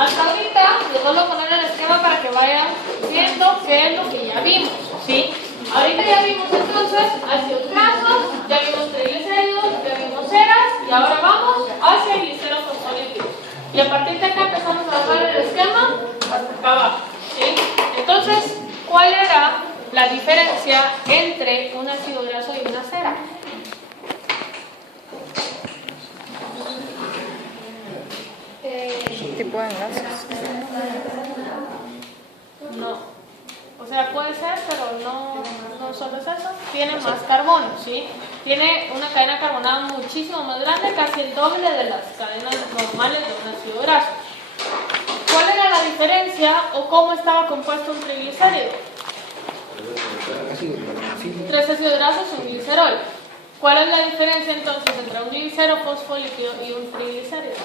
Hasta ahorita les vuelvo a poner el esquema para que vayan viendo qué es lo que ya vimos, ¿sí? Ahorita ya vimos entonces ácidos grasos, ya vimos triglicéridos, ya vimos ceras y ahora vamos hacia el glicerofosfolípidos. Y a partir de acá empezamos a bajar el esquema hasta acá abajo, ¿sí? Entonces, ¿cuál era la diferencia entre un ácido graso y una cera? Tipo de enlaces. No. O sea, puede ser, pero no solo es eso. Tiene más carbono, ¿sí? Tiene una cadena carbonada muchísimo más grande, casi el doble de las cadenas normales de un ácido graso. ¿Cuál era la diferencia o cómo estaba compuesto un triglicérido? 3 ácidos grasos y un glicerol. ¿Cuál es la diferencia entonces entre un glicerofosfolípido y un triglicérido?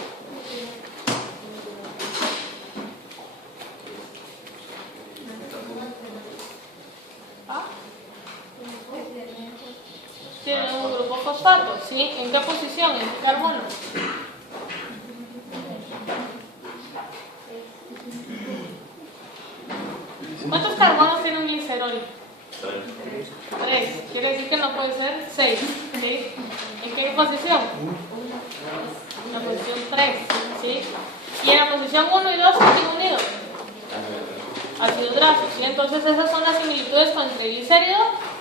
Tiene un grupo fosfato, ¿sí? ¿En qué posición? ¿En qué carbono? ¿Cuántos carbonos tiene un glicerol? 3. Quiere decir que no puede ser 6, ¿sí? ¿En qué posición? En la posición 3, ¿sí? Y en la posición 1 y 2 están unidos. Ácidos grasos, ¿sí? Entonces esas son las similitudes con el triglicérido.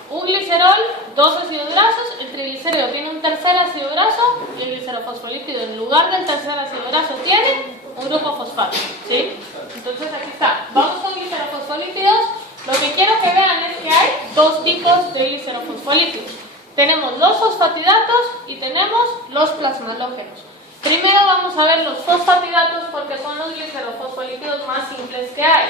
Un glicerol, 2 ácidos grasos, el triglicérido tiene un tercer ácido graso y el glicerofosfolípido en lugar del tercer ácido graso tiene un grupo fosfato, ¿sí? Entonces aquí está, vamos con glicerofosfolípidos. Lo que quiero que vean es que hay dos tipos de glicerofosfolípidos. Tenemos los fosfatidatos y tenemos los plasmalógenos. Primero vamos a ver los fosfatidatos porque son los glicerofosfolípidos más simples que hay.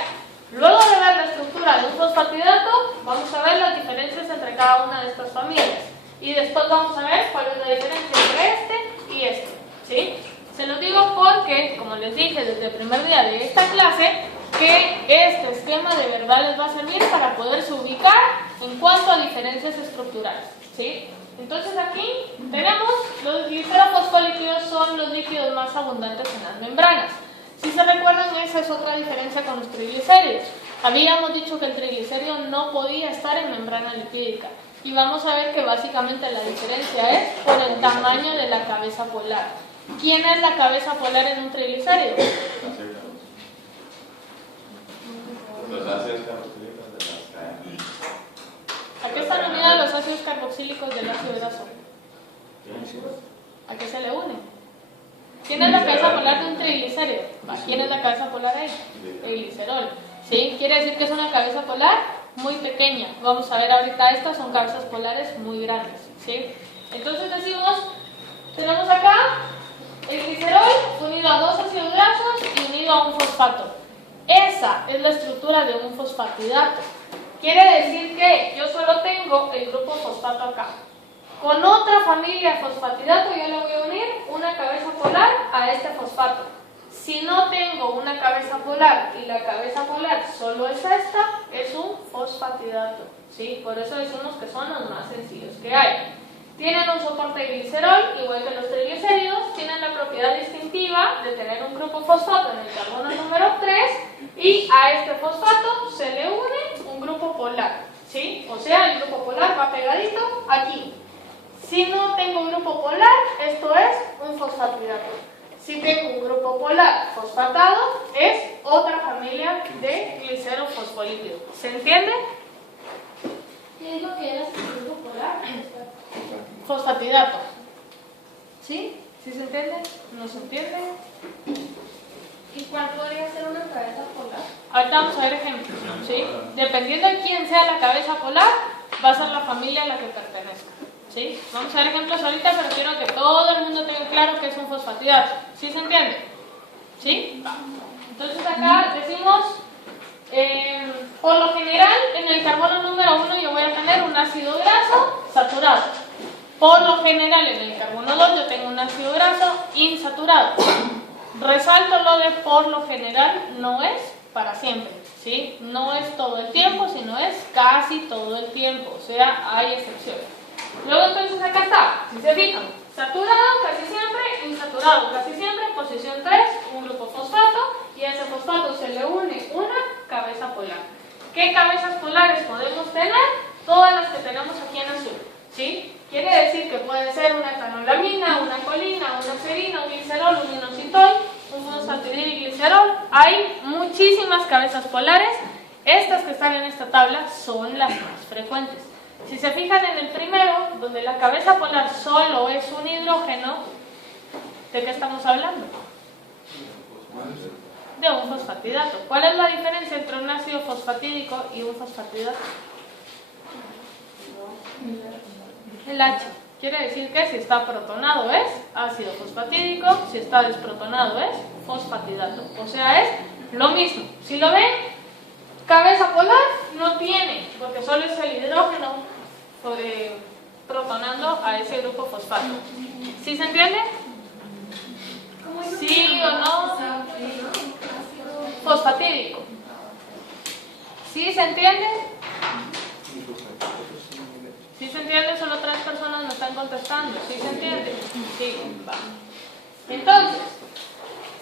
Luego de ver la estructura de un fosfatidato, vamos a ver las diferencias entre cada una de estas familias. Y después vamos a ver cuál es la diferencia entre este y este, ¿sí? Se lo digo porque, como les dije desde el primer día de esta clase, que este esquema de verdad les va a servir para poderse ubicar en cuanto a diferencias estructurales, ¿sí? Entonces aquí tenemos los glicerofosfolípidos son los lípidos más abundantes en las membranas. Si se recuerdan, esa es otra diferencia con los triglicéridos. Habíamos dicho que el triglicérido no podía estar en membrana lipídica. Y vamos a ver que básicamente la diferencia es por el tamaño de la cabeza polar. ¿Quién es la cabeza polar en un triglicérido? Los ácidos carboxílicos de las cadenas. ¿A qué están unidos los ácidos carboxílicos del ácido graso? ¿A qué se le unen? ¿Quién es la cabeza polar de un triglicérido? ¿Quién es la cabeza polar ahí? El glicerol, ¿sí? Quiere decir que es una cabeza polar muy pequeña. Vamos a ver ahorita, estas son cabezas polares muy grandes, ¿sí? Entonces decimos, tenemos acá el glicerol unido a 2 ácidos grasos y unido a un fosfato. Esa es la estructura de un fosfatidato. Quiere decir que yo solo tengo el grupo fosfato acá. Con otra familia fosfatidato yo le voy a unir una cabeza polar a este fosfato. Si no tengo una cabeza polar y la cabeza polar solo es esta, es un fosfatidato, ¿sí? Por eso decimos que son los más sencillos que hay. Tienen un soporte glicerol, igual que los triglicéridos, tienen la propiedad distintiva de tener un grupo fosfato en el carbono número 3 y a este fosfato se le une un grupo polar, ¿sí? O sea, el grupo polar va pegadito aquí. Si no tengo un grupo polar, esto es un fosfatidato. Si tengo un grupo polar fosfatado, es otra familia de glicerofosfolípidos. ¿Se entiende? ¿Qué es lo que era el grupo polar? Fosfatidato. ¿Sí? ¿Sí se entiende? ¿No se entiende? ¿Y cuál podría ser una cabeza polar? Ahorita vamos a ver ejemplos, ¿sí? Dependiendo de quién sea la cabeza polar, va a ser la familia a la que pertenezca, ¿sí? Vamos a ver ejemplos ahorita, pero quiero que todo el mundo tenga claro que es un fosfatidato. ¿Sí se entiende? ¿Sí? Entonces acá decimos, por lo general, en el carbono número 1 yo voy a tener un ácido graso saturado. Por lo general, en el carbono 2 yo tengo un ácido graso insaturado. Resalto lo de por lo general, no es para siempre, ¿sí? No es todo el tiempo, sino es casi todo el tiempo, o sea, hay excepciones. Luego entonces acá está, si se fijan, saturado casi siempre, insaturado casi siempre, posición 3, un grupo fosfato, y ese ¿Qué cabezas polares podemos tener? Todas las que tenemos aquí en azul, ¿sí? Quiere decir que puede ser una etanolamina, una colina, una serina, un glicerol, un inositol, un fosfatidilglicerol. Hay muchísimas cabezas polares. Estas que están en esta tabla son las más frecuentes. Si se fijan en el primero, donde la cabeza polar solo es un hidrógeno, ¿de qué estamos hablando? De un fosfatidato. ¿Cuál es la diferencia entre un ácido fosfatídico y un fosfatidato? El H. Quiere decir que si está protonado es ácido fosfatídico, si está desprotonado es fosfatidato. O sea, es lo mismo. Si lo ven, cabeza polar no tiene, porque solo es el hidrógeno protonando a ese grupo fosfato. ¿Sí se entiende? ¿Sí o no? Fosfatídico. ¿Sí se entiende? ¿Sí se entiende? Solo 3 personas me están contestando. ¿Sí se entiende? Sí, va. Entonces,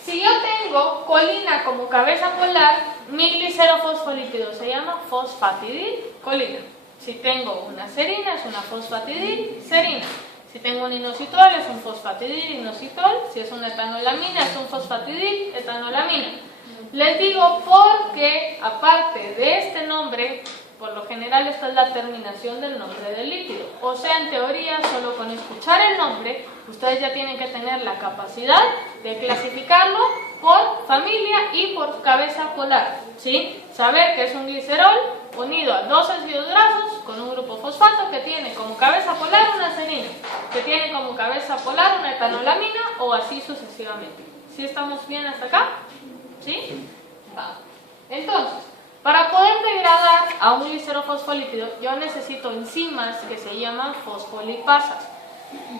si yo tengo colina como cabeza polar, mi glicerofosfolípido se llama fosfatidilcolina. Si tengo una serina, es una fosfatidilserina. Si tengo un inositol, es un fosfatidilinositol. Si es una etanolamina, es un fosfatidilетanolamina. Les digo porque, aparte de este nombre, por lo general esta es la terminación del nombre del líquido. O sea, en teoría, solo con escuchar el nombre, ustedes ya tienen que tener la capacidad de clasificarlo por familia y por cabeza polar, ¿sí? Saber que es un glicerol unido a 2 ácidos grasos con un grupo fosfato que tiene como cabeza polar una serina, que tiene como cabeza polar una etanolamina o así sucesivamente. ¿Sí estamos bien hasta acá? ¿Sí? Va. Entonces, para poder degradar a un glicerofosfolípido, yo necesito enzimas que se llaman fosfolipasas.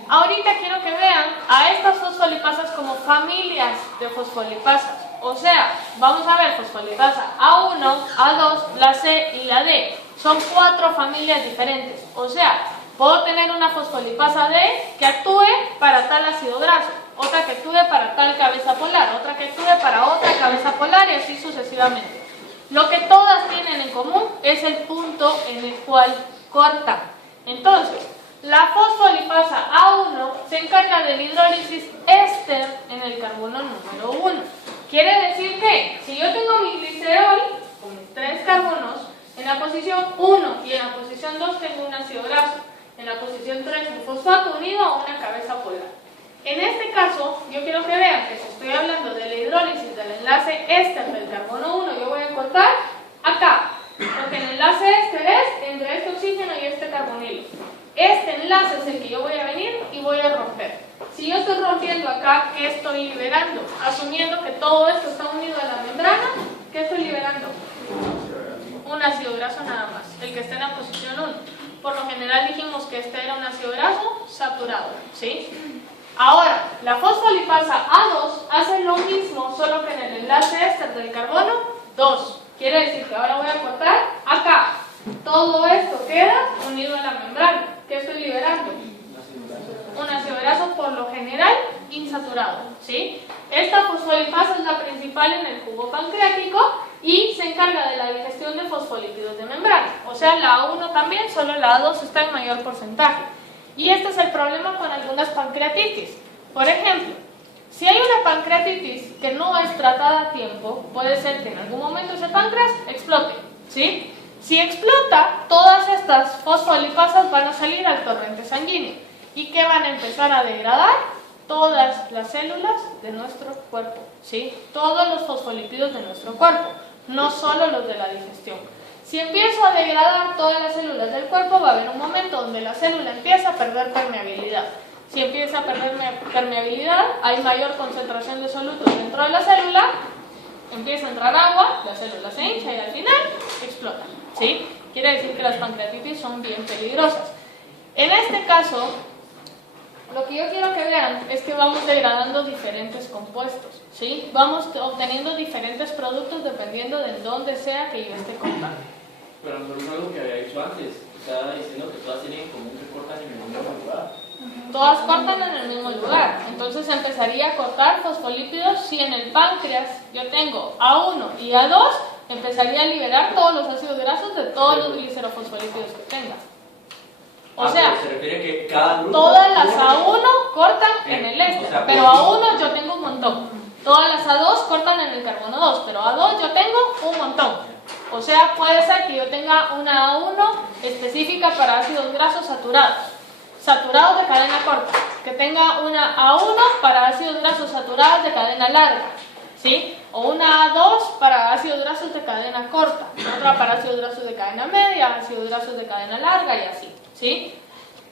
Ahorita quiero que vean a estas fosfolipasas como familias de fosfolipasas. O sea, vamos a ver fosfolipasa A1, A2, la C y la D. Son 4 familias diferentes. O sea, puedo tener una fosfolipasa D que actúe para tal ácido graso, otra que actúe para tal cabeza polar, otra que actúe para otra cabeza polar y así sucesivamente. Lo que todas tienen en común es el punto en el cual cortan. Entonces, la fosfolipasa A1 se encarga de la hidrólisis éster en el carbono número 1. Quiere decir que si yo tengo mi glicerol con mis 3 carbonos, en la posición 1 y en la posición 2 tengo un ácido graso, en la posición 3 un fosfato unido a una cabeza polar. En este caso, yo quiero que vean que si estoy hablando de la hidrólisis del enlace éster del carbono 1, yo voy a cortar acá, porque el enlace éster es entre este oxígeno y este carbonilo. Este enlace es el que yo voy a venir y voy a romper. Si yo estoy rompiendo acá, ¿qué estoy liberando? Asumiendo que todo esto está unido a la membrana, ¿qué estoy liberando? Un ácido graso nada más, el que está en la posición 1. Por lo general dijimos que este era un ácido graso saturado, ¿sí? Ahora, la fosfolipasa A2 hace lo mismo, solo que en el enlace éster del carbono 2. Quiere decir que ahora voy a cortar acá. Todo esto queda unido a la membrana. ¿Qué estoy liberando? Un ácido graso, por lo general insaturado, ¿sí? Esta fosfolipasa es la principal en el jugo pancreático y se encarga de la digestión de fosfolípidos de membrana. O sea, la A1 también, solo la A2 está en mayor porcentaje. Y este es el problema con algunas pancreatitis. Por ejemplo, si hay una pancreatitis que no es tratada a tiempo, puede ser que en algún momento ese páncreas explote, ¿sí? Si explota, todas estas fosfolipasas van a salir al torrente sanguíneo. ¿Y qué van a empezar a degradar? Todas las células de nuestro cuerpo, ¿sí? Todos los fosfolípidos de nuestro cuerpo, no solo los de la digestión. Si empiezo a degradar todas las células del cuerpo, va a haber un momento donde la célula empieza a perder permeabilidad. Si empieza a perder permeabilidad, hay mayor concentración de solutos dentro de la célula, empieza a entrar agua, la célula se hincha y al final explota, ¿sí? Quiere decir que las pancreatitis son bien peligrosas. En este caso, lo que yo quiero que vean es que vamos degradando diferentes compuestos, ¿sí? Vamos obteniendo diferentes productos dependiendo de dónde sea que yo esté cortando. Pero no es algo que había dicho antes, estaba diciendo que todas tienen en común que cortan en el mismo lugar. Todas cortan en el mismo lugar, entonces empezaría a cortar fosfolípidos si en el páncreas yo tengo A1 y A2, empezaría a liberar todos los ácidos grasos de todos los glicerofosfolípidos que tenga. O sea, se refiere que cada grupo todas las A1 cortan en el éster, o sea, pero A1 yo tengo un montón. Todas las A2 cortan en el carbono 2, pero A2 yo tengo un montón. O sea, puede ser que yo tenga una A1 específica para ácidos grasos saturados de cadena corta, que tenga una A1 para ácidos grasos saturados de cadena larga, ¿sí? O una A2 para ácidos grasos de cadena corta, otra para ácidos grasos de cadena media, ácidos grasos de cadena larga y así, ¿sí?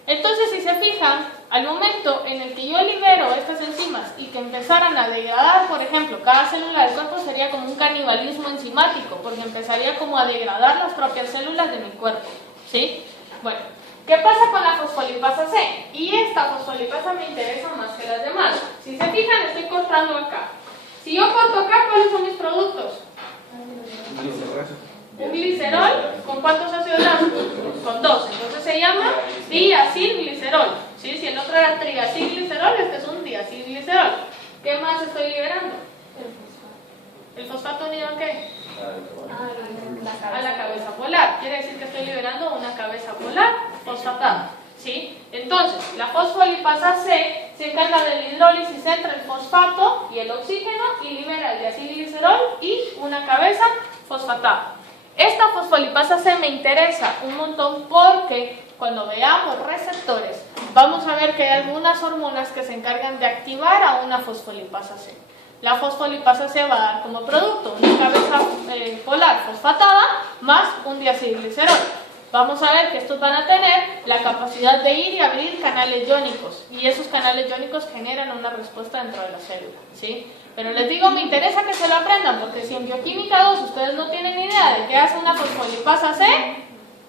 Entonces, si se fijan, al momento en el que yo libero estas enzimas y que empezaran a degradar, por ejemplo, cada célula del cuerpo sería como un canibalismo enzimático, porque empezaría como a degradar las propias células de mi cuerpo, ¿sí? Bueno, ¿qué pasa con la fosfolipasa C? Y esta fosfolipasa me interesa más que las demás. Si se fijan, estoy cortando acá. Si yo corto acá, ¿cuáles son mis productos? Un glicerol, ¿con cuántos ácidos grasos? Con 2. Entonces se llama diacilglicerol. ¿Sí? Si el otro era triacilglicerol, este es un diacilglicerol. ¿Qué más estoy liberando? ¿El fosfato unido a qué? A la cabeza polar. Quiere decir que estoy liberando una cabeza polar fosfatada. ¿Sí? Entonces, la fosfolipasa C se encarga de la hidrólisis entre el fosfato y el oxígeno y libera el diacilglicerol y una cabeza fosfatada. Esta fosfolipasa C me interesa un montón porque cuando veamos receptores vamos a ver que hay algunas hormonas que se encargan de activar a una fosfolipasa C. La fosfolipasa C va a dar como producto una cabeza polar fosfatada más un diacilglicerol. Vamos a ver que estos van a tener la capacidad de ir y abrir canales iónicos y esos canales iónicos generan una respuesta dentro de la célula, ¿sí? Pero les digo, me interesa que se lo aprendan porque si en bioquímica 2 ustedes no tienen ni idea de qué hace una fosfolipasa C,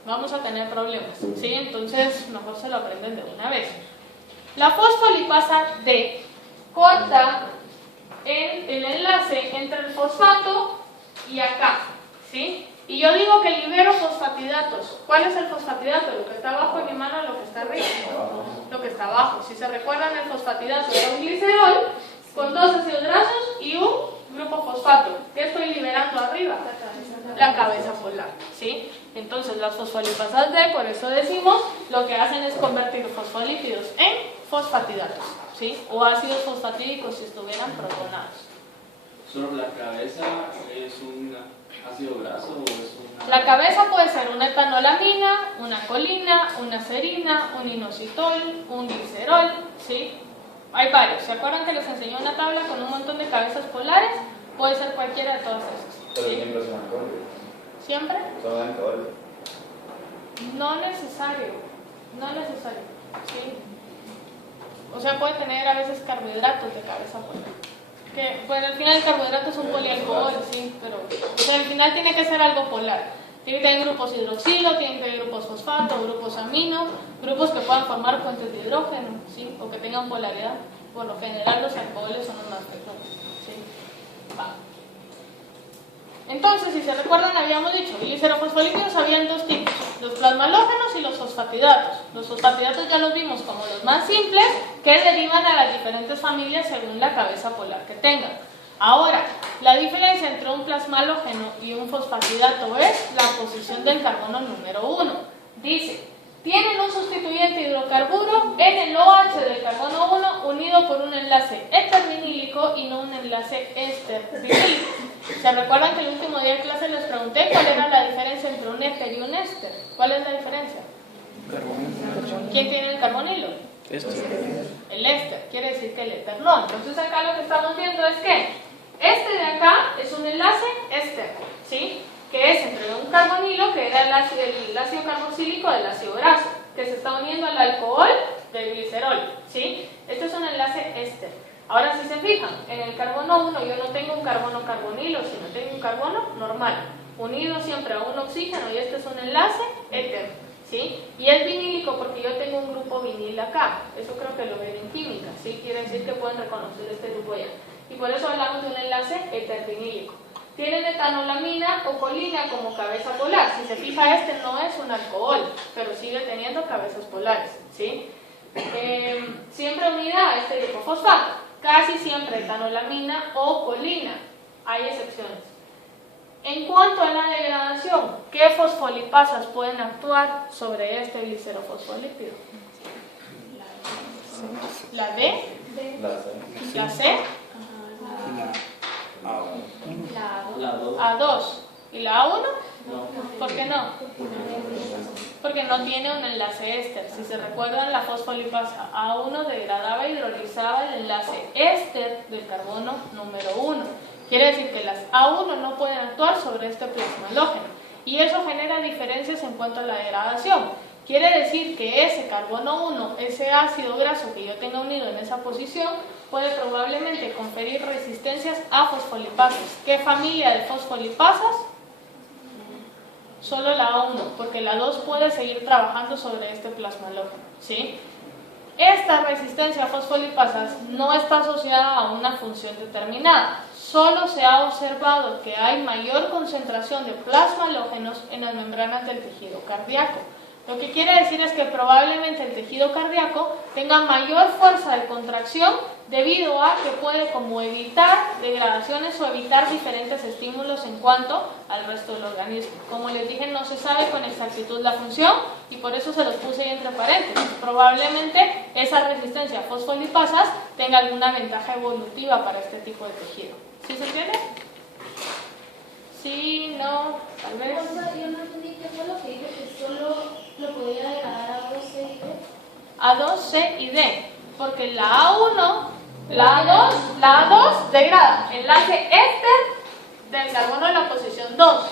vamos a tener problemas, ¿sí? Entonces mejor se lo aprenden de una vez. La fosfolipasa D corta en el enlace entre el fosfato y acá, ¿sí? Y yo digo que libero fosfatidatos. ¿Cuál es el fosfatidato? Lo que está abajo en mi mano o lo que está arriba. Lo que está abajo. Si se recuerdan, el fosfatidato es un glicerol con 2 ácidos grasos y un grupo fosfato. ¿Qué estoy liberando arriba? La cabeza polar, ¿sí? Entonces las fosfolipasas D, por eso decimos, lo que hacen es convertir fosfolípidos en fosfatidatos, ¿sí? O ácidos fosfatídicos si estuvieran protonados. ¿Solo la cabeza es un ácido graso o es una...? La cabeza puede ser una etanolamina, una colina, una serina, un inositol, un glicerol, ¿sí? Hay varios. ¿Se acuerdan que les enseñé una tabla con un montón de cabezas polares? Puede ser cualquiera de todas esas. Pero ¿sí? siempre son alcoholes. ¿Siempre? Son alcoholes. No necesario. No necesario. ¿Sí? O sea, puede tener a veces carbohidratos de cabeza polar. Que, bueno, al final el carbohidrato es un polialcohol, sí, pero o sea, al final tiene que ser algo polar. Tiene que tener grupos hidroxilo, tiene que tener grupos fosfato, grupos amino, grupos que puedan formar puentes de hidrógeno, ¿sí? O que tengan polaridad. Por lo general los alcoholes son los más frecuentes, ¿sí? Va. Entonces, si se recuerdan, habíamos dicho, glicerofosfolípidos habían 2 tipos, los plasmalógenos y los fosfatidatos. Los fosfatidatos ya los vimos como los más simples, que derivan a las diferentes familias según la cabeza polar que tengan. Ahora, la diferencia entre un plasmalógeno y un fosfatidato es la posición del carbono número 1. Dice, tienen un sustituyente hidrocarburo en el OH del carbono 1 unido por un enlace éter vinílico y no un enlace éster vinílico. ¿Se recuerdan que el último día de clase les pregunté cuál era la diferencia entre un éter y un éster? ¿Cuál es la diferencia? ¿Quién tiene el carbonilo? El éster, quiere decir que el éter no. Entonces acá lo que estamos viendo es que este de acá es un enlace éster, ¿sí? Que es entre un carbonilo, que era el ácido carboxílico del ácido graso, que se está uniendo al alcohol del glicerol, ¿sí? Este es un enlace éster. Ahora, si se fijan, en el carbono 1 yo no tengo un carbono carbonilo, sino tengo un carbono normal, unido siempre a un oxígeno, y este es un enlace éter, ¿sí? Y es vinílico porque yo tengo un grupo vinil acá. Eso creo que lo ven en química, ¿sí? Quiere decir que pueden reconocer este grupo ya. Y por eso hablamos de un enlace éter vinílico. Tienen etanolamina o colina como cabeza polar. Si se fija, este no es un alcohol, pero sigue teniendo cabezas polares, ¿sí? Siempre unida a este grupo fosfato. Casi siempre etanolamina o colina. Hay excepciones. En cuanto a la degradación, ¿qué fosfolipasas pueden actuar sobre este glicerofosfolípido? La D, la C, La 2. A2 y la A1. No. ¿Por qué no? Porque no tiene un enlace éster. Si se recuerdan, la fosfolipasa A1 degradaba e hidrolizaba el enlace éster del carbono número 1. Quiere decir que las A1 no pueden actuar sobre este plasma halógeno. Y eso genera diferencias en cuanto a la degradación. Quiere decir que ese carbono 1, ese ácido graso que yo tenga unido en esa posición, puede probablemente conferir resistencias a fosfolipasas. ¿Qué familia de fosfolipasas? Solo la A1, porque la 2 puede seguir trabajando sobre este plasma halógeno, ¿sí? Esta resistencia a fosfolipasas no está asociada a una función determinada. Solo se ha observado que hay mayor concentración de plasma halógenos en las membranas del tejido cardíaco. Lo que quiere decir es que probablemente el tejido cardíaco tenga mayor fuerza de contracción debido a que puede como evitar degradaciones o evitar diferentes estímulos en cuanto al resto del organismo. Como les dije, no se sabe con exactitud la función y por eso se los puse ahí entre paréntesis. Probablemente esa resistencia a fosfolipasas tenga alguna ventaja evolutiva para este tipo de tejido. ¿Sí se entiende? Sí, no, tal vez. Yo no entendí qué fue lo que dije, que solo lo podía degradar a 2, C y D. A2, C y D, porque la A1, la A2 degrada enlace éster del carbono en la posición 2.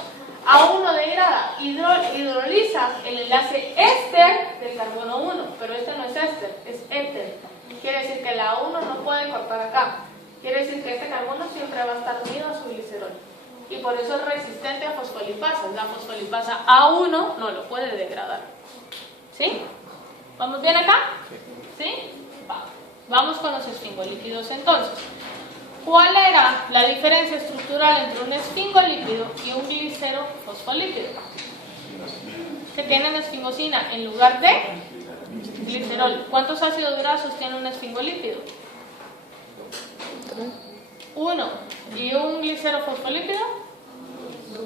A1 degrada, hidroliza el enlace éster del carbono 1, pero este no es éster, es éter. Quiere decir que la A1 no puede cortar acá. Quiere decir que este carbono siempre va a estar unido a su glicerol. Y por eso es resistente a fosfolipasas. La fosfolipasa A1 no lo puede degradar. ¿Sí? ¿Vamos bien acá? ¿Sí? Vamos con los esfingolípidos entonces. ¿Cuál era la diferencia estructural entre un esfingolípido y un glicerofosfolípido? Que tienen esfingosina en lugar de glicerol. ¿Cuántos ácidos grasos tiene un esfingolípido? 1. ¿Y un glicerofosfolípido?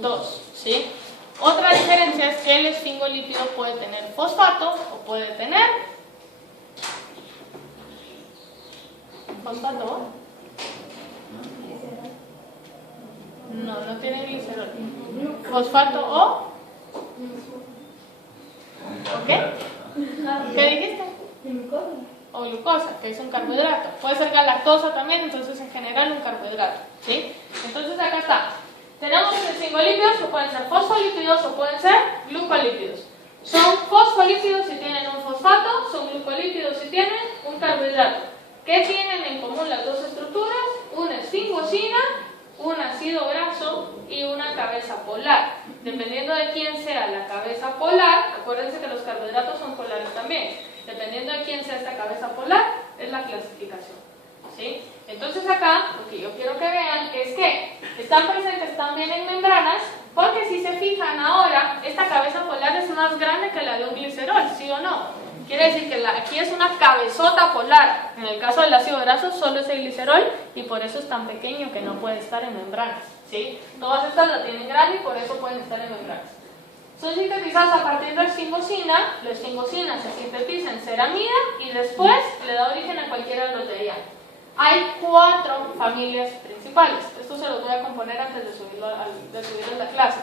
2. ¿Sí? Otra diferencia es que el esfingolípido puede tener fosfato o puede tener fosfato. No tiene glicerol. Fosfato o ¿qué? ¿Qué dijiste? O glucosa, que es un carbohidrato. Puede ser galactosa también, entonces en general un carbohidrato, ¿sí? Entonces acá está. Tenemos esfingolípidos que pueden ser fosfolípidos o pueden ser glucolípidos. Son fosfolípidos si tienen un fosfato, son glucolípidos si tienen un carbohidrato. ¿Qué tienen en común las dos estructuras? Una esfingosina, un ácido graso y una cabeza polar. Dependiendo de quién sea la cabeza polar, acuérdense que los carbohidratos son polares también. Dependiendo de quién sea esta cabeza polar, es la clasificación, ¿sí? Entonces acá, lo que yo quiero que vean es que están presentes también en membranas, porque si se fijan ahora, esta cabeza polar es más grande que la de un glicerol, ¿sí o no? Quiere decir que aquí es una cabezota polar. En el caso del ácido graso solo es el glicerol y por eso es tan pequeño que no puede estar en membranas, ¿sí? Todas estas la tienen grande y por eso pueden estar en membranas. Son sintetizadas a partir de esfingosina. La esfingosina se sintetiza en ceramida y después le da origen a cualquiera de los de allá. Hay 4 familias principales. Esto se los voy a componer antes de subirlo a la clase.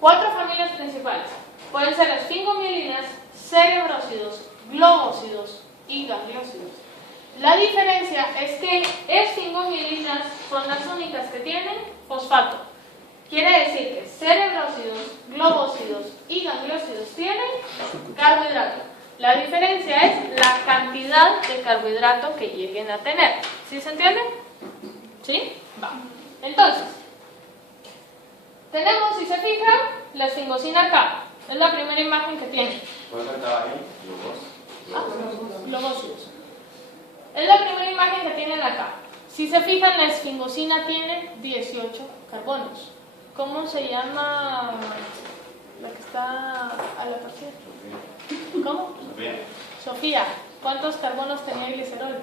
4 familias principales. Pueden ser esfingomielinas, cerebrócidos, globócidos y gangliósidos. La diferencia es que esfingomielinas son las únicas que tienen fosfato. Quiere decir que cerebrócidos, globócidos y gangliósidos tienen carbohidrato. La diferencia es la cantidad de carbohidrato que lleguen a tener. ¿Sí se entiende? ¿Sí? Va. Entonces, tenemos, si se fijan, la esfingosina acá. Es la primera imagen que tiene. ¿Cuál faltaba ahí? Globósidos. Es la primera imagen que tienen acá. Si se fijan, la esfingosina tiene 18 carbonos. ¿Cómo se llama la que está a la par? ¿Cómo? Sofía. Sofía. ¿Cuántos carbonos tenía el glicerol?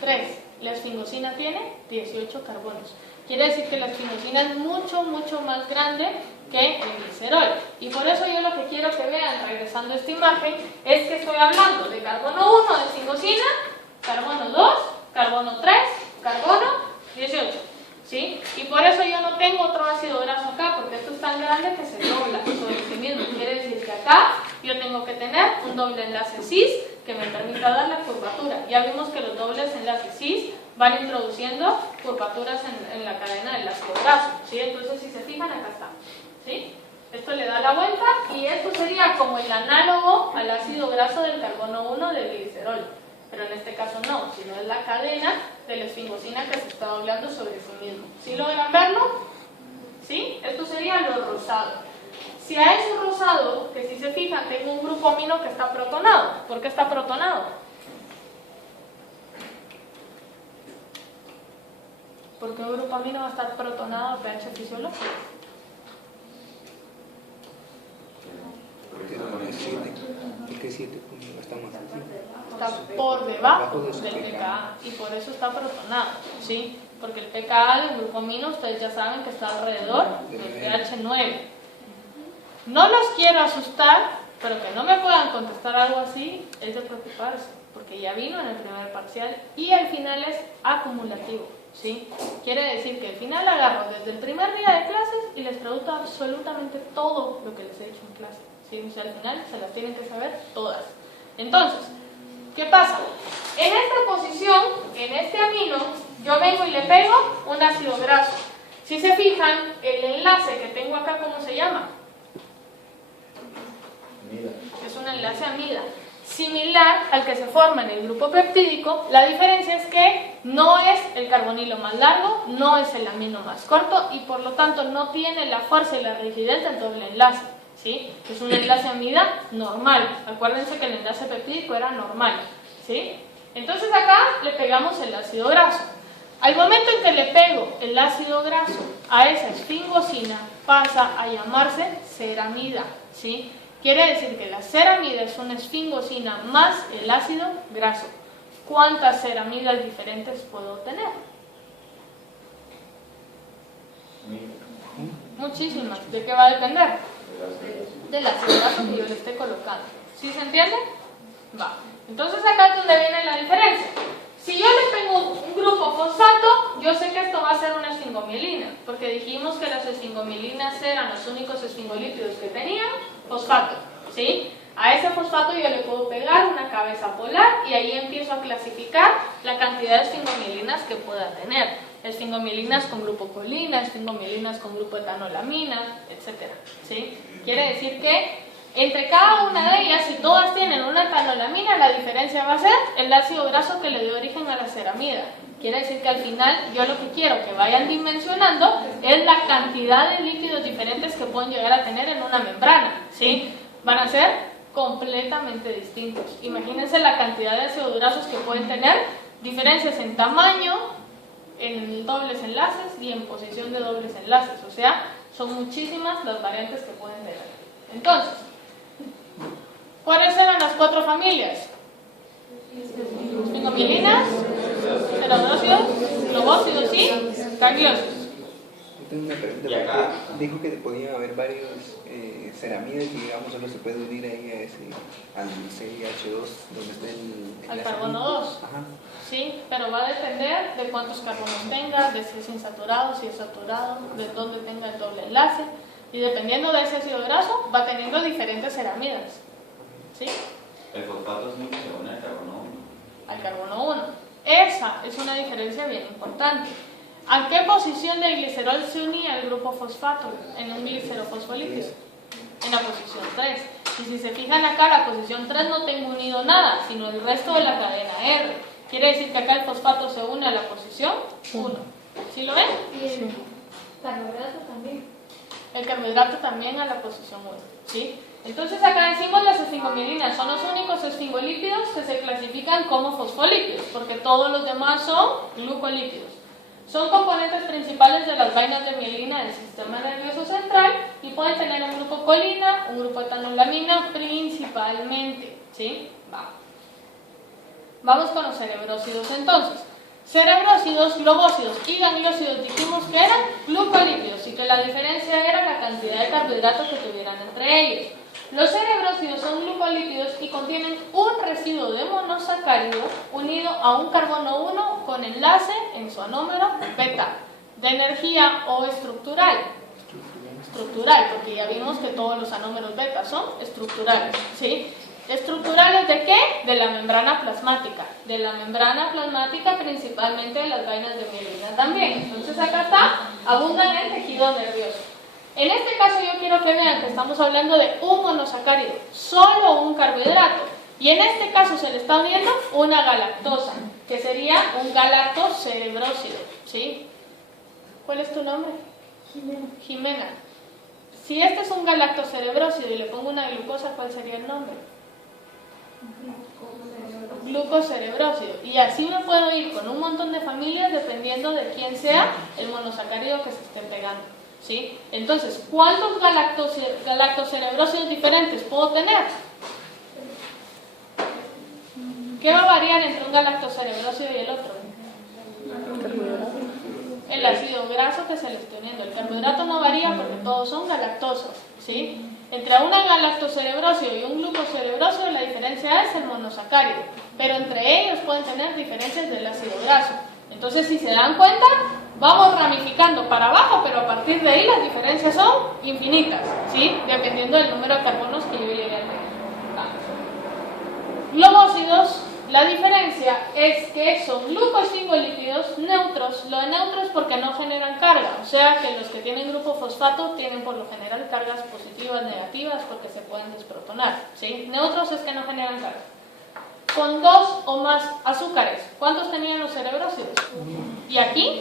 3. La esfingosina tiene 18 carbonos. Quiere decir que la esfingosina es mucho, mucho más grande que el glicerol. Y por eso yo lo que quiero que vean, regresando a esta imagen, es que estoy hablando de carbono 1 de esfingosina, carbono 2, carbono 3, carbono 18. ¿Sí? Y por eso yo no tengo otro ácido graso acá, porque esto es tan grande que se dobla sobre sí mismo. Quiere decir que acá yo tengo que tener un doble enlace cis que me permita dar la curvatura. Ya vimos que los dobles enlaces cis van introduciendo curvaturas en la cadena del ácido graso. ¿Sí? Entonces, si se fijan, acá está. ¿Sí? Esto le da la vuelta y esto sería como el análogo al ácido graso del carbono 1 del glicerol. Pero en este caso no, sino es la cadena de la esfingosina que se está doblando sobre sí mismo. ¿Sí logran verlo? ¿Sí? Esto sería lo rosado. Si a ese rosado, que si se fijan, tengo un grupo amino que está protonado. ¿Por qué está protonado? Porque un grupo amino va a estar protonado a pH fisiológico. Porque 7 está más así. Está por debajo del pKa y por eso está protonado, ¿sí? Porque el pKa del grupo amino, ustedes ya saben que está alrededor del pH 9. No los quiero asustar, pero que no me puedan contestar algo así es de preocuparse, porque ya vino en el primer parcial y al final es acumulativo, ¿sí? Quiere decir que al final agarro desde el primer día de clases y les pregunto absolutamente todo lo que les he dicho en clase, ¿sí? O sea, al final se las tienen que saber todas. Entonces, ¿qué pasa? En esta posición, en este amino, yo vengo y le pego un ácido graso. Si se fijan, el enlace que tengo acá, ¿cómo se llama? Amida. Es un enlace amida. Similar al que se forma en el grupo peptídico, la diferencia es que no es el carbonilo más largo, no es el amino más corto y por lo tanto no tiene la fuerza y la rigidez del doble enlace. ¿Sí? Es un enlace amida normal. Acuérdense que el enlace peptídico era normal. ¿Sí? Entonces acá le pegamos el ácido graso. Al momento en que le pego el ácido graso a esa esfingosina, pasa a llamarse ceramida. ¿Sí? Quiere decir que la ceramida es una esfingosina más el ácido graso. ¿Cuántas ceramidas diferentes puedo tener? Muchísimas. ¿De qué va a depender? Del ácido graso que yo le esté colocando. ¿Sí se entiende? Va. Entonces acá es donde viene la diferencia. Si yo le pego un grupo fosfato, yo sé que esto va a ser una esfingomielina, porque dijimos que las esfingomielinas eran los únicos esfingolípidos que tenían fosfato, ¿sí? A ese fosfato yo le puedo pegar una cabeza polar y ahí empiezo a clasificar la cantidad de esfingomielinas que pueda tener. Esfingomielinas con grupo colina, esfingomielinas con grupo etanolamina, etc. ¿Sí? Quiere decir que entre cada una de ellas, si todas tienen una etanolamina, la diferencia va a ser el ácido graso que le dio origen a la ceramida. Quiere decir que al final yo lo que quiero que vayan dimensionando es la cantidad de líquidos diferentes que pueden llegar a tener en una membrana, ¿sí? Van a ser completamente distintos. Imagínense la cantidad de ácidos grasos que pueden tener, diferencias en tamaño, en dobles enlaces y en posición de dobles enlaces. O sea, son muchísimas las variantes que pueden tener. Entonces, ¿cuáles eran las 4 familias? Esfingomielinas, ceradócidos, globócidos y gangliósidos. Tengo una pregunta. ¿Y acá? Dijo que podía haber varios ceramidas y digamos solo se puede unir ahí a ese, al CH2 donde está el Al carbono 2. Ajá. Sí, pero va a depender de cuántos carbonos tenga, de si es insaturado, si es saturado, de dónde tenga el doble enlace. Y dependiendo de ese ácido graso, va teniendo diferentes ceramidas. ¿Sí? El fosfato es muy se une al carbono 1. Al carbono 1. Esa es una diferencia bien importante. ¿A qué posición del glicerol se unía el grupo fosfato en un glicerofosfolípido? En la posición 3. Y si se fijan acá, la posición 3 no tengo unido nada, sino el resto de la cadena R. Quiere decir que acá el fosfato se une a la posición 1. ¿Sí lo ven? Y el carbohidrato también. El carbohidrato también a la posición 1. ¿Sí? Entonces acá decimos las esfingomielinas son los únicos esfingolípidos que se clasifican como fosfolípidos, porque todos los demás son glucolípidos. Son componentes principales de las vainas de mielina del sistema nervioso central y pueden tener un grupo colina, un grupo etanolamina principalmente. ¿Sí? Va. Vamos con los cerebrósidos entonces. cerebrósidos, globósidos y gangliósidos dijimos que eran glucolípidos y que la diferencia era la cantidad de carbohidratos que tuvieran entre ellos. Los cerebrósidos son glucolípidos y contienen un residuo de monosacárido unido a un carbono 1 con enlace en su anómero beta, de energía o estructural. Estructural, porque ya vimos que todos los anómeros beta son estructurales, ¿sí? ¿Estructurales de qué? De la membrana plasmática. De la membrana plasmática, principalmente de las vainas de mielina también. Entonces acá está, abundan en tejido nervioso. En este caso yo quiero que vean que estamos hablando de un monosacárido, solo un carbohidrato. Y en este caso se le está uniendo una galactosa, que sería un galactocerebrósido, ¿sí? ¿Cuál es tu nombre? Jimena. Si este es un galactocerebrósido y le pongo una glucosa, ¿cuál sería el nombre? Glucocerebrósido. Y así me puedo ir con un montón de familias dependiendo de quién sea el monosacárido que se esté pegando, ¿sí? Entonces, ¿cuántos galactocerebrósidos diferentes puedo tener? ¿Qué va a variar entre un galactocerebrósido y el otro? El ácido graso que se le esté uniendo. El carbohidrato no varía porque todos son galactosos, ¿sí? Entre una galactocerebrósido y un glucocerebrósido la diferencia es el monosacárido, pero entre ellos pueden tener diferencias del ácido graso. Entonces, si se dan cuenta, vamos ramificando para abajo, pero a partir de ahí las diferencias son infinitas, ¿sí? Dependiendo del número de carbonos que yo llegue a tener. Globósidos, la diferencia es que son glucosingolípidos neutros. Lo de neutro es porque no generan carga, o sea que los que tienen grupo fosfato tienen por lo general cargas positivas, negativas, porque se pueden desprotonar, ¿sí? Neutros es que no generan carga. Con 2 o más azúcares. ¿Cuántos tenían los cerebrósidos? Y aquí,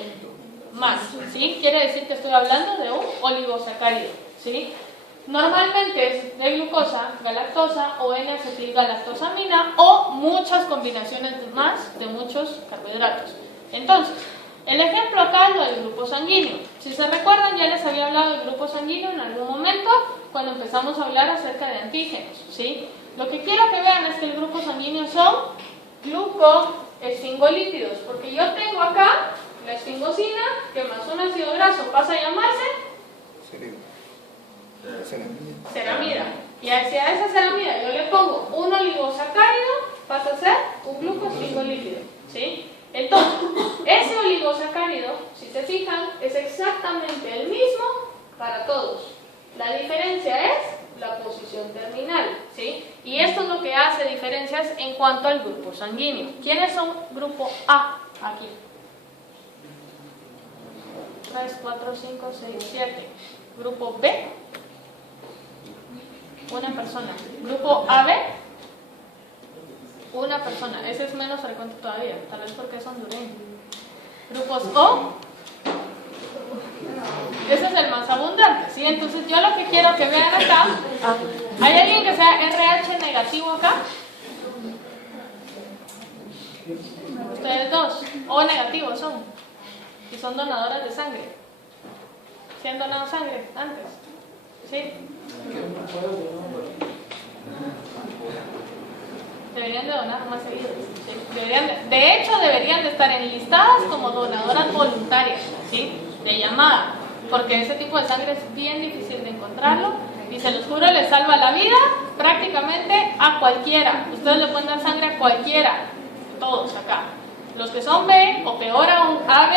más, ¿sí? Quiere decir que estoy hablando de un oligosacárido, ¿sí? Normalmente es de glucosa, galactosa o N-acetilgalactosamina o muchas combinaciones más de muchos carbohidratos. Entonces, el ejemplo acá es lo del grupo sanguíneo. Si se recuerdan, ya les había hablado del grupo sanguíneo en algún momento cuando empezamos a hablar acerca de antígenos, ¿sí? Lo que quiero que vean es que el grupo sanguíneo son glucoesfingolípidos, porque yo tengo acá la esfingosina, que más un ácido graso pasa a llamarse ceramida. Y hacia esa ceramida yo le pongo un oligosacárido, pasa a ser un glucosfingolípido, ¿sí? Entonces, ese oligosacárido, si se fijan, es exactamente el mismo para todos. La diferencia es la posición terminal, ¿sí? Y esto es lo que hace diferencias en cuanto al grupo sanguíneo. ¿Quiénes son grupo A aquí? 3, 4, 5, 6, 7. Grupo B, una persona. Grupo AB, una persona. Ese es menos frecuente todavía, tal vez porque es hondureño. Grupos O, ese es el más abundante, ¿sí? Entonces yo lo que quiero que vean acá, ¿hay alguien que sea RH negativo acá? Ustedes dos, O negativos son, y son donadoras de sangre. ¿Sí han donado sangre antes? ¿Sí? Deberían de donar más seguido. ¿Sí? De hecho, deberían de estar enlistadas como donadoras voluntarias, ¿sí? De llamada, porque ese tipo de sangre es bien difícil de encontrarlo y se los juro, les salva la vida prácticamente a cualquiera. Ustedes le pueden dar sangre a cualquiera, todos acá. Los que son B o peor aún AB,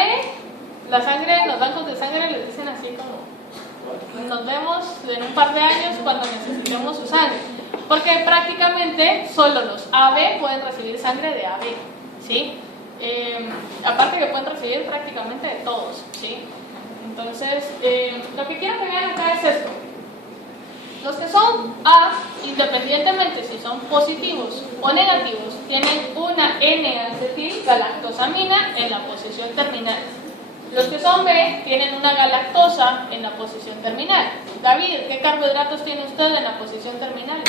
la sangre, los bancos de sangre les dicen así como: nos vemos en un par de años cuando necesitemos su sangre, porque prácticamente solo los AB pueden recibir sangre de AB, ¿sí? Aparte que pueden recibir prácticamente de todos, ¿sí? Entonces, lo que quiero que vean acá es esto. Los que son A, independientemente si son positivos o negativos, tienen una N-acetilgalactosamina en la posición terminal. Los que son B tienen una galactosa en la posición terminal. David, ¿qué carbohidratos tiene usted en la posición terminal?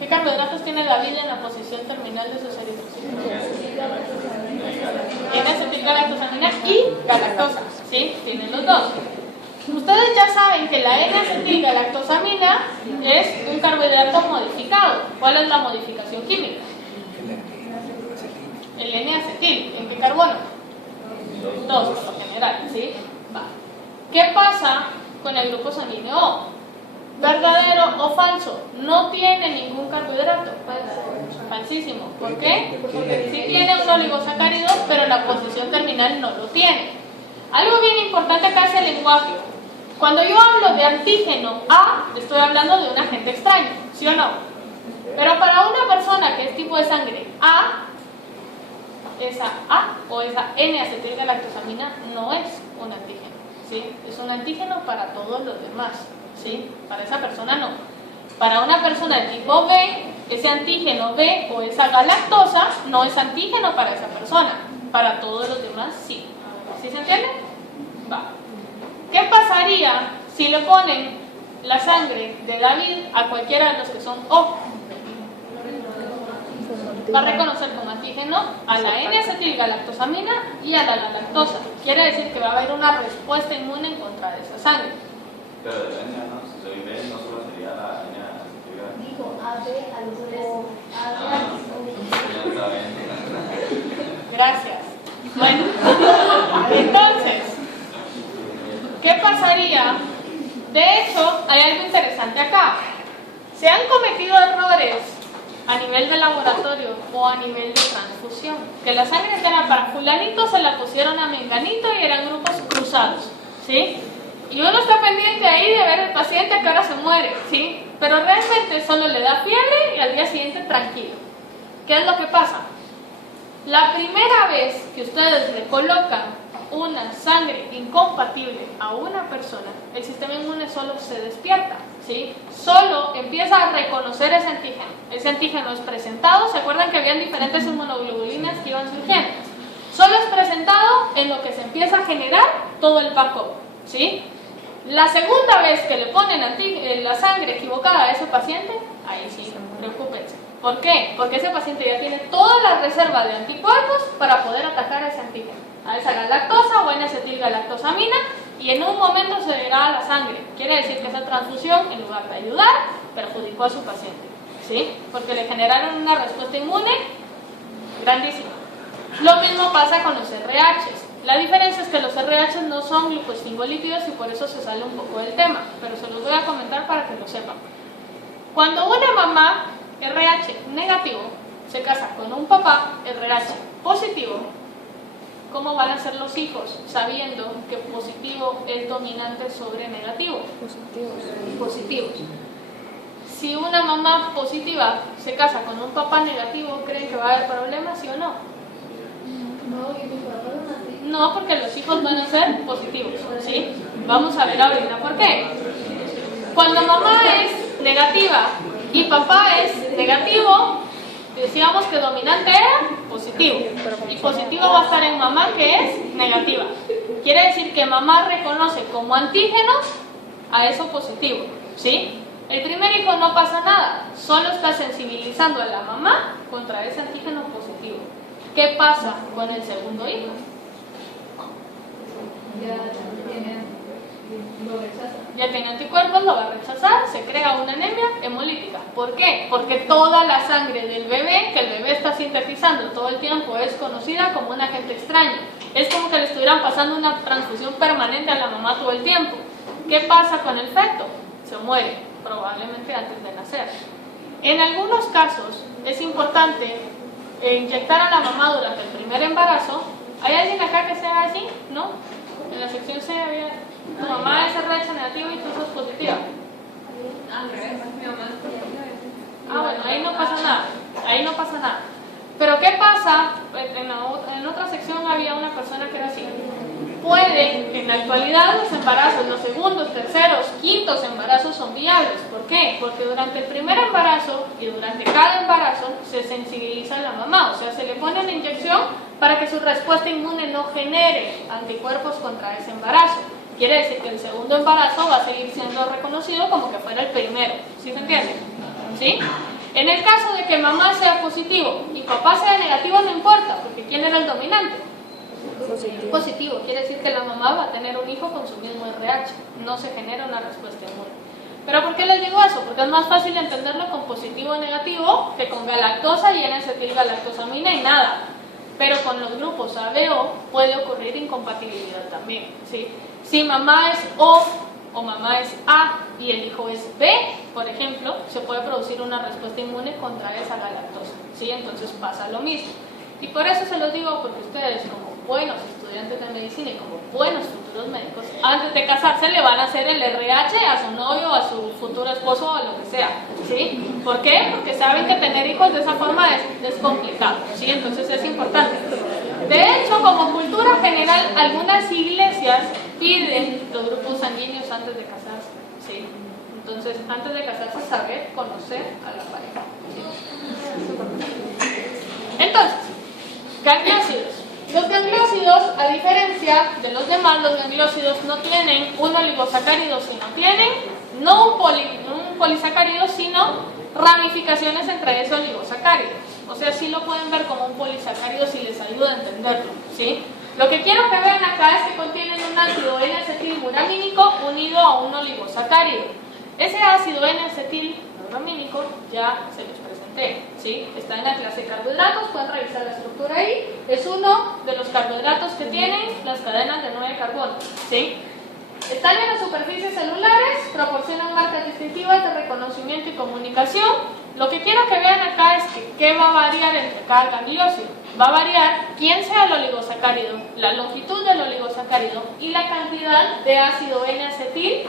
¿Qué carbohidratos tiene David en la posición terminal de sus eritrocitos? Tiene acetilgalactosamina y galactosa, ¿sí? Tienen los dos. Ustedes Ustedes ya saben que la N-acetilgalactosamina es un carbohidrato modificado. ¿Cuál es la modificación química? El N-acetil. ¿En qué carbono? 2 por lo general, ¿sí? Va. ¿Qué pasa con el grupo sanguíneo O? ¿Verdadero o falso? No tiene ningún carbohidrato. Falsísimo. ¿Por qué? Porque sí tiene un oligosacárido, pero la posición terminal no lo tiene. Algo bien importante acá es el lenguaje. Cuando yo hablo de antígeno A, estoy hablando de un agente extraño, ¿sí o no? Pero para una persona que es tipo de sangre A, esa A o esa N-acetilgalactosamina no es un antígeno, ¿sí? Es un antígeno para todos los demás, ¿sí? Para esa persona no. Para una persona de tipo B, ese antígeno B o esa galactosa no es antígeno para esa persona. Para todos los demás sí. ¿Sí se entiende? Va. ¿Qué pasaría si le ponen la sangre de David a cualquiera de los que son O? Va a reconocer como antígeno a la N-acetilgalactosamina y a la galactosa. Quiere decir que va a haber una respuesta inmune en contra de esa sangre. Pero depende, ¿no? Si soy B, no solo sería la N-acetilgalactosamina. Dijo AB a los tres. Gracias. Bueno, entonces, ¿qué pasaría? De hecho, hay algo interesante acá. Se han cometido errores a nivel de laboratorio o a nivel de transfusión. Que la sangre que era para fulanito se la pusieron a menganito y eran grupos cruzados, ¿sí? Y uno está pendiente ahí de ver al paciente que ahora se muere, ¿sí? Pero realmente solo le da fiebre y al día siguiente tranquilo. ¿Qué es lo que pasa? La primera vez que ustedes le colocan una sangre incompatible a una persona, el sistema inmune solo se despierta, ¿sí? Solo empieza a reconocer ese antígeno. Ese antígeno es presentado, ¿se acuerdan que habían diferentes inmunoglobulinas que iban surgiendo? Solo es presentado en lo que se empieza a generar todo el backup, ¿sí? La segunda vez que le ponen la sangre equivocada a ese paciente, ahí sí, preocúpense. ¿Por qué? Porque ese paciente ya tiene toda la reserva de anticuerpos para poder atacar a ese antígeno, a esa galactosa o N-acetilgalactosamina, y en un momento se le da a la sangre. Quiere decir que esa transfusión, en lugar de ayudar, perjudicó a su paciente, ¿sí? Porque le generaron una respuesta inmune grandísima. Lo mismo pasa con los RHs. La diferencia es que los RH no son glucosfingolípidos y por eso se sale un poco del tema, pero se los voy a comentar para que lo sepan. Cuando una mamá RH negativo se casa con un papá RH positivo, ¿cómo van a ser los hijos sabiendo que positivo es dominante sobre negativo? Positivos. Si una mamá positiva se casa con un papá negativo, ¿creen que va a haber problemas, sí o no? No, porque los hijos van a ser positivos, ¿sí? Vamos a ver ahorita por qué. Cuando mamá es negativa y papá es negativo, decíamos que dominante era positivo. Y positivo va a estar en mamá, que es negativa. Quiere decir que mamá reconoce como antígenos a eso positivo, ¿sí? El primer hijo no pasa nada, solo está sensibilizando a la mamá contra ese antígeno positivo. ¿Qué pasa con el segundo hijo? Ya tiene anticuerpos, lo va a rechazar, se crea una anemia hemolítica. ¿Por qué? Porque toda la sangre del bebé, que el bebé está sintetizando todo el tiempo, es conocida como un agente extraño. Es como que le estuvieran pasando una transfusión permanente a la mamá todo el tiempo. ¿Qué pasa con el feto? Se muere, probablemente antes de nacer. En algunos casos es importante inyectar a la mamá durante el primer embarazo. ¿Hay alguien acá que sea así? ¿No? En la sección C había... Tu mamá es RH negativo y tú sos positiva. Ah, bueno, ahí no pasa nada. Ahí no pasa nada. Pero ¿qué pasa? En otra sección había una persona que era así. Puede que en la actualidad los embarazos, los segundos, terceros, quintos embarazos son viables. ¿Por qué? Porque durante el primer embarazo y durante cada embarazo se sensibiliza a la mamá. O sea, se le pone una inyección para que su respuesta inmune no genere anticuerpos contra ese embarazo. Quiere decir que el segundo embarazo va a seguir siendo reconocido como que fuera el primero. ¿Sí se entiende? ¿Sí? En el caso de que mamá sea positivo y papá sea negativo, no importa, porque ¿quién era el dominante? Positivo, quiere decir que la mamá va a tener un hijo con su mismo RH, no se genera una respuesta inmune. ¿Pero por qué les digo eso? Porque es más fácil entenderlo con positivo o negativo que con galactosa y N-acetilgalactosamina y nada. Pero con los grupos A, B, O puede ocurrir incompatibilidad también, ¿sí? Si mamá es O mamá es A y el hijo es B, por ejemplo, se puede producir una respuesta inmune contra esa galactosa, ¿sí? Entonces pasa lo mismo. Y por eso se los digo, porque ustedes como buenos estudiantes de medicina y como buenos futuros médicos, antes de casarse le van a hacer el RH a su novio, a su futuro esposo o a lo que sea, ¿sí? ¿Por qué? Porque saben que tener hijos de esa forma es complicado, ¿sí? Entonces es importante. De hecho, como cultura general, algunas iglesias piden los grupos sanguíneos antes de casarse, ¿sí? Entonces, antes de casarse, saber conocer a la pareja, ¿sí? Entonces, gangliósidos. Los gangliósidos, a diferencia de los demás, los gangliósidos no tienen un oligosacárido, sino tienen no un polisacárido, sino ramificaciones entre ese oligosacárido. O sea, sí lo pueden ver como un polisacárido si les ayuda a entenderlo, ¿sí? Lo que quiero que vean acá es que contienen un ácido N-acetilmuramínico unido a un oligosacárido. Ese ácido N-acetilmuramínico ya se los presenté, ¿sí? Está en la clase de carbohidratos, pueden revisar la estructura ahí. Es uno de los carbohidratos que tienen las cadenas de 9 carbono, ¿sí? Están en las superficies celulares, proporcionan marcas distintivas de reconocimiento y comunicación. Lo que quiero que vean acá es que ¿qué va a variar entre cada gangliósido? Va a variar quién sea el oligosacárido, la longitud del oligosacárido y la cantidad de ácido N-acetil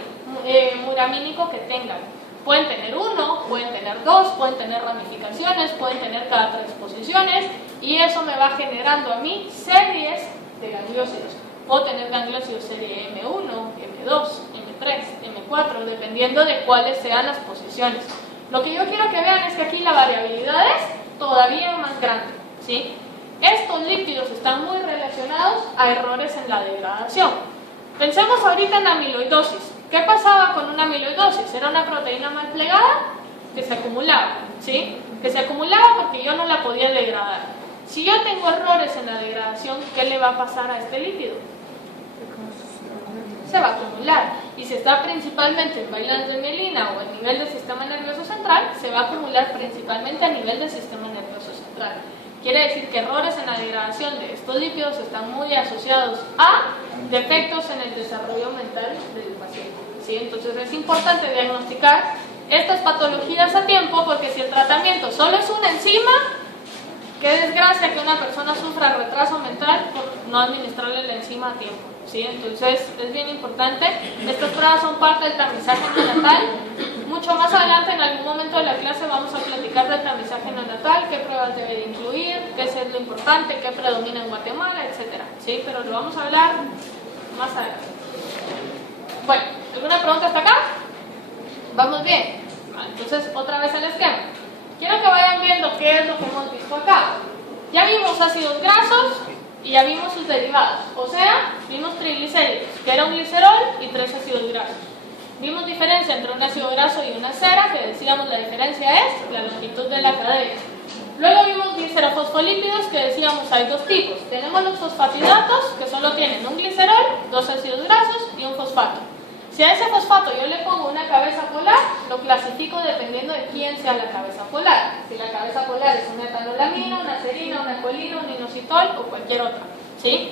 muramínico que tengan. Pueden tener uno, pueden tener dos, pueden tener ramificaciones, pueden tener cada 3 posiciones y eso me va generando a mí series de gangliósidos. Puedo tener gangliósidos serie M1, M2, M3, M4, dependiendo de cuáles sean las posiciones. Lo que yo quiero que vean es que aquí la variabilidad es todavía más grande, ¿sí? Estos lípidos están muy relacionados a errores en la degradación. Pensemos ahorita en amiloidosis. ¿Qué pasaba con una amiloidosis? Era una proteína mal plegada que se acumulaba, ¿sí? Que se acumulaba porque yo no la podía degradar. Si yo tengo errores en la degradación, ¿qué le va a pasar a este lípido? Se va a acumular. Y si está principalmente en vainas de mielina o a nivel del sistema nervioso central, se va a acumular principalmente a nivel del sistema nervioso central. Quiere decir que errores en la degradación de estos lípidos están muy asociados a defectos en el desarrollo mental del paciente, ¿sí? Entonces es importante diagnosticar estas patologías a tiempo, porque si el tratamiento solo es una enzima, qué desgracia que una persona sufra retraso mental por no administrarle la enzima a tiempo, ¿sí? Entonces es bien importante. Estas pruebas son parte del tamizaje neonatal. Mucho más adelante, en algún momento de la clase, vamos a platicar del tamizaje neonatal, qué pruebas debe de incluir, qué es lo importante, qué predomina en Guatemala, etc., ¿sí? Pero lo vamos a hablar más adelante. Bueno, ¿alguna pregunta hasta acá? ¿Vamos bien? Entonces, otra vez el esquema. Quiero que vayan viendo qué es lo que hemos visto acá. Ya vimos ácidos grasos y ya vimos sus derivados. O sea, vimos triglicéridos, que era un glicerol y 3 ácidos grasos. Vimos diferencia entre un ácido graso y una cera, que decíamos la diferencia es la longitud de la cadena. Luego vimos glicerofosfolípidos, que decíamos hay 2 tipos. Tenemos los fosfatidatos, que solo tienen un glicerol, 2 ácidos grasos y un fosfato. Si a ese fosfato yo le pongo una cabeza polar, lo clasifico dependiendo de quién sea la cabeza polar. Si la cabeza polar es una etanolamina, una serina, una colina, un inositol o cualquier otra, ¿sí?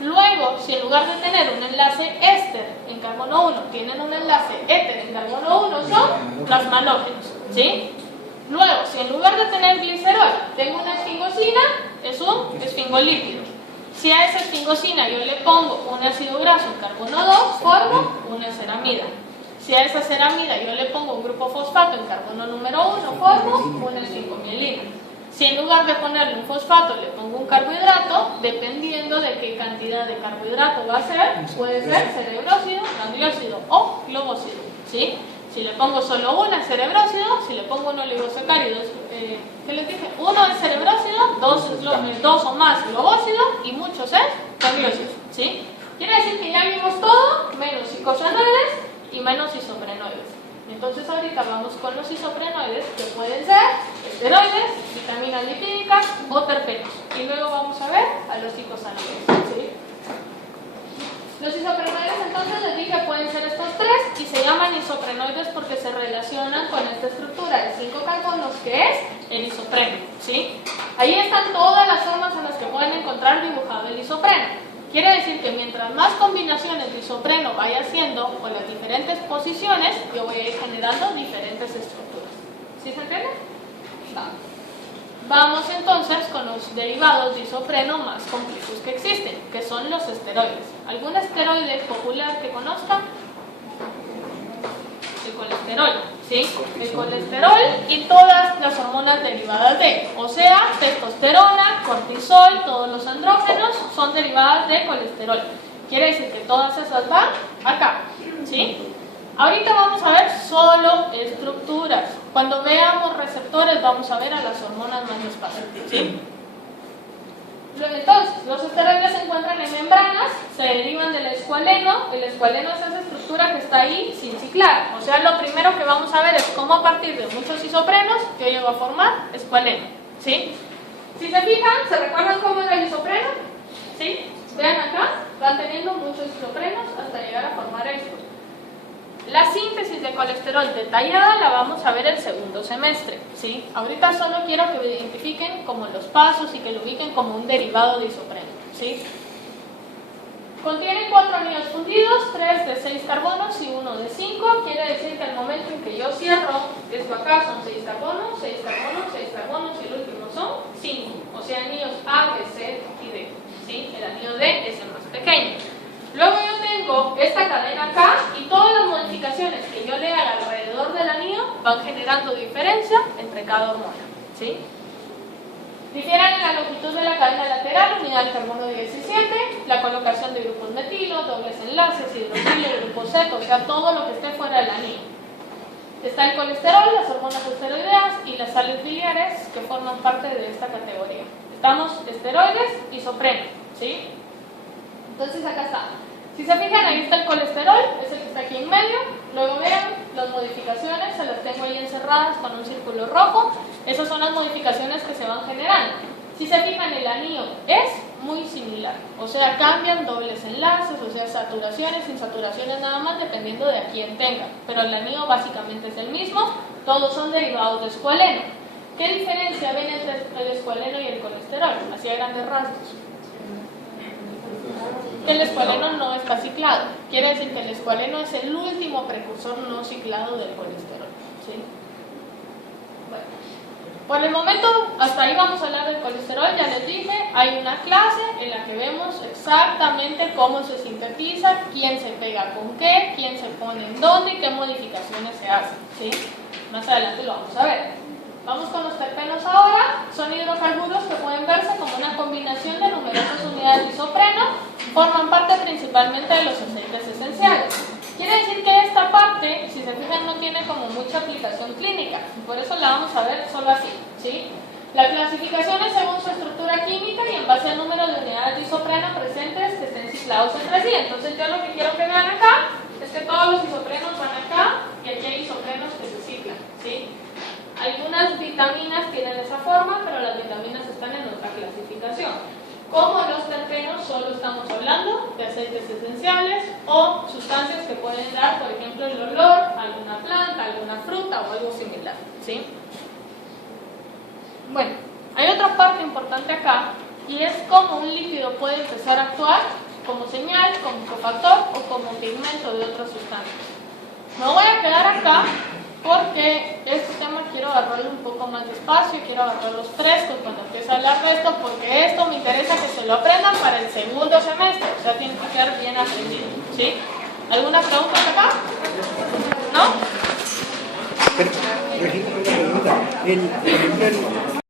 Luego, si en lugar de tener un enlace éster en carbono 1, tienen un enlace éter en carbono 1, son plasmalógenos, ¿sí? Luego, si en lugar de tener glicerol tengo una esfingosina, es un esfingolípido. Si a esa esfingosina yo le pongo un ácido graso en carbono 2, formo una ceramida. Si a esa ceramida yo le pongo un grupo fosfato en carbono número 1, formo una esfingomielina. Si en lugar de ponerle un fosfato le pongo un carbohidrato, dependiendo de qué cantidad de carbohidrato va a ser, puede ser cerebrócido, gangliósido o globócido, ¿sí? Si le pongo solo una cerebrócido, si le pongo un oligosacárido, ¿qué les dije? Uno es cerebrócido, dos o más globócido y muchos es gangliósido, ¿sí? Quiere decir que ya vimos todo, menos icosanoides y menos isoprenoides. Entonces ahorita vamos con los isoprenoides, que pueden ser esteroides, vitaminas lipídicas o terpenos. Y luego vamos a ver a los icosanomidos, ¿sí? Los isoprenoides entonces les dije pueden ser estos tres y se llaman isoprenoides porque se relacionan con esta estructura de 5 carbonos que es el isopreno, ¿sí? Ahí están todas las formas en las que pueden encontrar dibujado el isopreno. Quiere decir que mientras más combinaciones de isopreno vaya haciendo con las diferentes posiciones, yo voy a ir generando diferentes estructuras. ¿Sí se entiende? Vamos entonces con los derivados de isopreno más complejos que existen, que son los esteroides. ¿Algún esteroide popular que conozcan? El colesterol, ¿sí? El colesterol y todas las hormonas derivadas de él. O sea, testosterona, cortisol, todos los andrógenos son derivadas de colesterol. Quiere decir que todas esas van acá, ¿sí? Ahorita vamos a ver solo estructuras. Cuando veamos receptores vamos a ver a las hormonas más despacio, ¿sí? Entonces, los esteroides se encuentran en membranas, se derivan del escualeno. El escualeno es esa estructura que está ahí sin ciclar. O sea, lo primero que vamos a ver es cómo a partir de muchos isoprenos yo llego a formar escualeno, ¿sí? Si se fijan, ¿se recuerdan cómo era el isopreno? ¿Sí? Vean acá, van teniendo muchos isoprenos hasta llegar a formar esto. La síntesis de colesterol detallada la vamos a ver el segundo semestre, ¿sí? Ahorita solo quiero que identifiquen como los pasos y que lo ubiquen como un derivado de isopreno, ¿sí? Contiene 4 anillos fundidos, 3 de 6 carbonos y 1 de 5. Quiere decir que al momento en que yo cierro, esto acá son 6 carbonos, 6 carbonos, 6 carbonos y el último son 5. O sea, anillos A, B, C y D, ¿sí? El anillo D es el más pequeño. Luego yo tengo esta cadena acá y todas las modificaciones que yo le haga alrededor del anillo van generando diferencia entre cada hormona, ¿sí? Difieren en la longitud de la cadena lateral, unidad del carbono 17, la colocación de grupos metilo, dobles enlaces, hidroxilo, grupos secos, o sea, todo lo que esté fuera del anillo. Está el colesterol, las hormonas esteroideas y las sales biliares que forman parte de esta categoría. Estamos esteroides, isopreno, ¿sí? Entonces acá está. Si se fijan, ahí está el colesterol, es el que está aquí en medio. Luego vean las modificaciones, se las tengo ahí encerradas con un círculo rojo. Esas son las modificaciones que se van generando. Si se fijan, el anillo es muy similar. O sea, cambian dobles enlaces, o sea, saturaciones, insaturaciones nada más, dependiendo de a quién tenga. Pero el anillo básicamente es el mismo, todos son derivados de escualeno. ¿Qué diferencia ven entre el escualeno y el colesterol? Así a grandes rasgos. El escualeno no está ciclado. Quiere decir que el escualeno es el último precursor no ciclado del colesterol, ¿sí? Bueno, por el momento hasta ahí vamos a hablar del colesterol. Ya les dije, hay una clase en la que vemos exactamente cómo se sintetiza, quién se pega con qué, quién se pone en dónde y qué modificaciones se hacen, ¿sí? Más adelante lo vamos a ver. Vamos con los terpenos ahora. Son hidrocarburos que pueden verse como una combinación de numerosas unidades de isopreno. Forman parte principalmente de los aceites esenciales. Quiere decir que esta parte, si se fijan, no tiene como mucha aplicación clínica. Por eso la vamos a ver solo así, ¿sí? La clasificación es según su estructura química y en base al número de unidades de isopreno presentes que estén ciclados entre sí. Entonces yo lo que quiero que vean acá es que todos los isoprenos van acá y aquí hay isoprenos que se ciclan, ¿sí? Algunas vitaminas tienen esa forma, pero las vitaminas están en otra clasificación. Como los terpenos, solo estamos hablando de aceites esenciales o sustancias que pueden dar, por ejemplo, el olor a alguna planta, alguna fruta o algo similar, ¿sí? Bueno, hay otra parte importante acá y es cómo un líquido puede empezar a actuar como señal, como cofactor o como pigmento de otras sustancias. Me voy a quedar acá porque este tema quiero agarrarlo un poco más despacio, quiero agarrarlos frescos cuando empiece a hablar de esto, porque esto me interesa que se lo aprendan para el segundo semestre, o sea, tiene que quedar bien aprendido, ¿sí? ¿Alguna pregunta acá? ¿No? Pero, Regina, una pregunta.